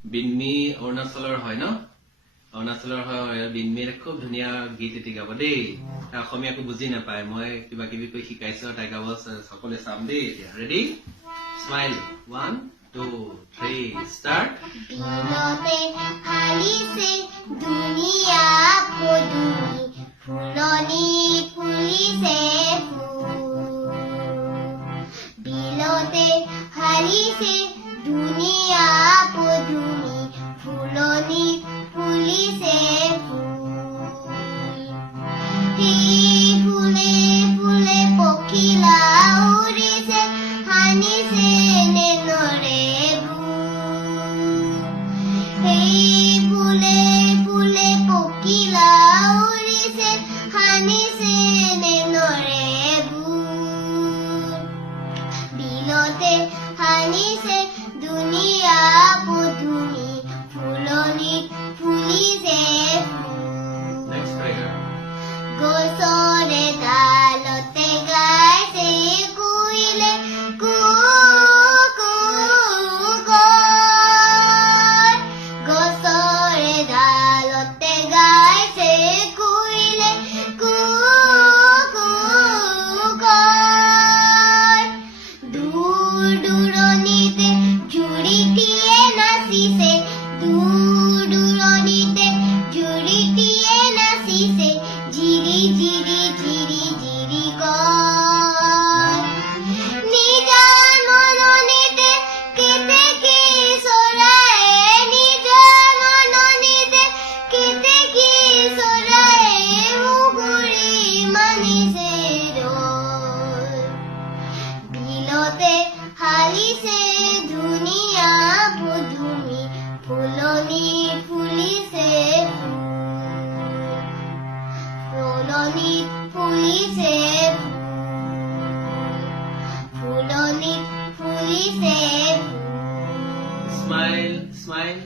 বিনমি অৰুণাচলৰ হয় ন অৰুণাচলৰ হয় বিনমিৰ খুব ধুনীয়া গীত এটি গাব দেই অসমীয়াকো বুজি নাপায় মই কিবা কিবি কৈ শিকাইছো তাই গাব সকলোৱে চাম দেই এতিয়া ৰেডি স্মাইল 1 2 3 ষ্টাৰ্ট বিলতে হালিছে দুনিয়া পদুমি ফুলনি ফুলিছে ফুল বিলতে হালিছে দুনিয়া পদুমি ফুলনি ফুলিছে ফুল সেই ফুলে ফুলে পখিলা উৰিছে হানিছে নেনৰে সেই ফুলে ফুলে পখিলা উৰিছে হানিছে নেনৰে বিলতে হানিছে দুনিয়া পদুমি ফুলনিত ফুলিছে নেক্সট প্ৰেয়াৰ গছৰে ডালতে গাইছে কুইলে কু কু কয় গছৰে ডালতে গাইছে কুইলে কু কু কয় দূৰ দূৰণিতে জুৰিটিয়ে নাচিছে দূৰ দূৰণিতে জুৰিটিয়ে নাচিছে জিৰি জিৰি জিৰি জিৰি কয় নিজৰ মননিতে কেতেকী চৰায়ে নিজৰ মননিতে কেতেকী চৰায়ে মুহুৰি মানিছে ৰয় বিলতে হালিছে ধুনীয়া পদুমি ফুলনি ফুলিছে ফুলনিত ফুলিছে ফুলনিত ফুলিছে স্মাইল স্মাইল